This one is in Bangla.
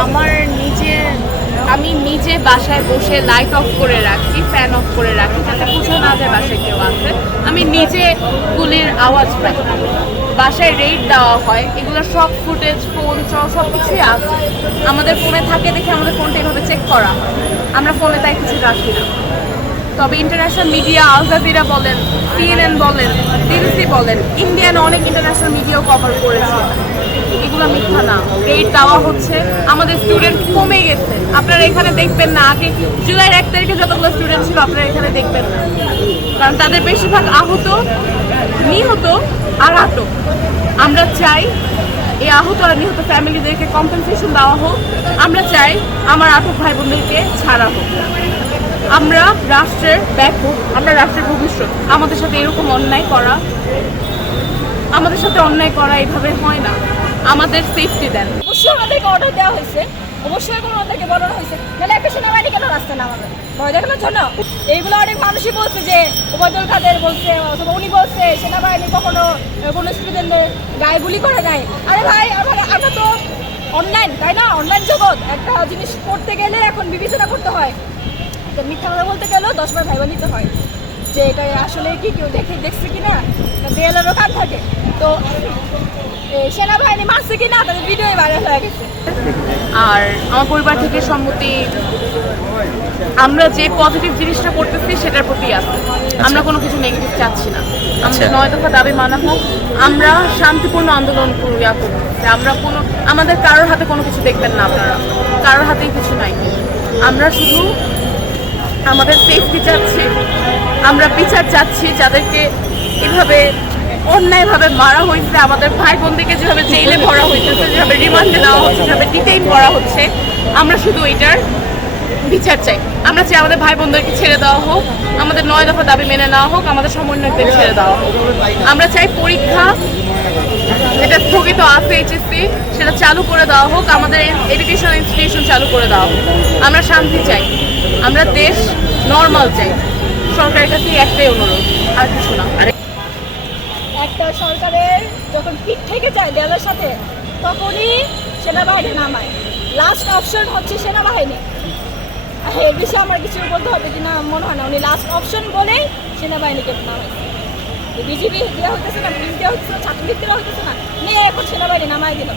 আমার নিজের, আমি নিজে বাসায় বসে লাইট অফ করে রাখি ফ্যান অফ করে রাখি যাতে বুঝে না যায় বাসায় কেউ আছে আমি নিজে গুলির আওয়াজ পাই। বাসায় রেড দেওয়া হয়, এগুলো সব ফুটেজ ফোন সব কিছুই আছে। আমাদের ফোনে থাকে দেখে আমাদের ফোনটা এভাবে চেক করা আমরা ফোনে তাই কিছু রাখি না। তবে ইন্টারন্যাশনাল মিডিয়া আল জাজিরা বলেন সিএনএন বলেন বিবিসি বলেন ইন্ডিয়ান অনেক ইন্টারন্যাশনাল মিডিয়াও কভার করেছে। এগুলো মিথ্যা না। রেট দেওয়া হচ্ছে। আমাদের স্টুডেন্ট কমে গেছে। আপনারা এখানে দেখবেন না। আগে জুলাইয়ের এক তারিখে যতগুলো স্টুডেন্ট ছিল, আপনারা এখানে দেখবেন না। কারণ তাদের বেশিরভাগ আহত, নিহত আর আটক। আমরা চাই এই আহত আর নিহত ফ্যামিলিদেরকে কম্পেনসেশন দেওয়া হোক। আমরা চাই আমার আটক ভাই বোনদেরকে ছাড়া হোক। আমরা রাষ্ট্রের ব্যাপক আমরা রাষ্ট্রের ভবিষ্যৎ। আমাদের সাথে এরকম অন্যায় করা, আমাদের সাথে অন্যায় করা এভাবে হয় না। আমাদের সেফটি দেন। অবশ্যই আমাদেরকে অর্ডার দেওয়া হয়েছে। অবশ্যই এখন আমাদেরকে বলানো হয়েছে। তাহলে একটা সেনাবাহিনী কেন রাস্তা না আমাদের? ভয় দেখানোর জন্য। এইগুলো অনেক মানুষই বলছে যে, ওবায়দুল কাদের বলছে, অথবা উনি বলছে, সেনাবাহিনী কখনো কোনো স্টুডেন্টদের গায়ে গুলি করে দেয় আরে ভাই, আমরা তো অনলাইন তাই না? অনলাইন জগৎ। একটা জিনিস করতে গেলে এখন বিবেচনা করতে হয়। মিথ্যা কথা বলতে গেলেও দশবার ভাইবা নিতে হয়। যে এটা আসলে কি কেউ দেখে দেখছে কি না দেয়ালেরও কান থাকে। তো সেনাবাহিনী মারছে কি না তাদের ভিডিও ভাইরাল হয়ে গেছে। আর আমার পরিবার থেকে সম্মতি আমরা যে পজিটিভ জিনিসটা করতেছি সেটার প্রতি আছে। আমরা কোনো কিছু নেগেটিভ চাচ্ছি না। আমাদের আচ্ছা। নয় দফা দাবি মানা হোক আমরা শান্তিপূর্ণ আন্দোলন করিয়া করতেছি আমরা কোনো আমাদের কারোর হাতে কোনো কিছু দেখবেন না আপনারা। কারোর হাতেই কিছু নাই। আমরা শুধু আমাদের সেফটি চাচ্ছি। আমরা বিচার চাচ্ছি যাদেরকে এভাবে অন্যায়ভাবে মারা হয়েছে, আমাদের ভাই বোনদেরকে যেভাবে জেলে ভরা হইতেছে, যেভাবে রিমান্ডে দেওয়া হচ্ছে, যেভাবে ডিটেইন করা হচ্ছে, আমরা শুধু এটার বিচার চাই। আমরা চাই আমাদের ভাই বোনদেরকে ছেড়ে দেওয়া হোক, আমাদের নয় দফা দাবি মেনে নেওয়া হোক, আমাদের সমন্বয়কদের ছেড়ে দেওয়া হোক। আমরা চাই পরীক্ষা যেটা স্থগিত আছে এইচএসসি, সেটা চালু করে দেওয়া হোক, আমাদের এডুকেশন ইনস্টিটিউশন চালু করে দেওয়া হোক। আমরা শান্তি চাই। আমরা দেশ নর্মাল চাই। সরকারের কাছে একটাই অনুরোধ, আর কিছু না। একটা সরকারের যখন পিঠ থেকে যায় দেয়ালের সাথে, তখনই সেনাবাহিনী নামায়। লাস্ট অপশন হচ্ছে সেনাবাহিনী। এ বিষয়ে আমার কিছু বলতে হবে কিনা মনে হয় না। উনি লাস্ট অপশন বলেই সেনাবাহিনীকে নামাইছে বিজেপি দেওয়া হইতেছে না, পুলিশ দেওয়া হইতেছে না ছাত্রলীগ দেওয়া হইতেছে না। নিয়ে এখন সেনাবাহিনী নামাই দিল।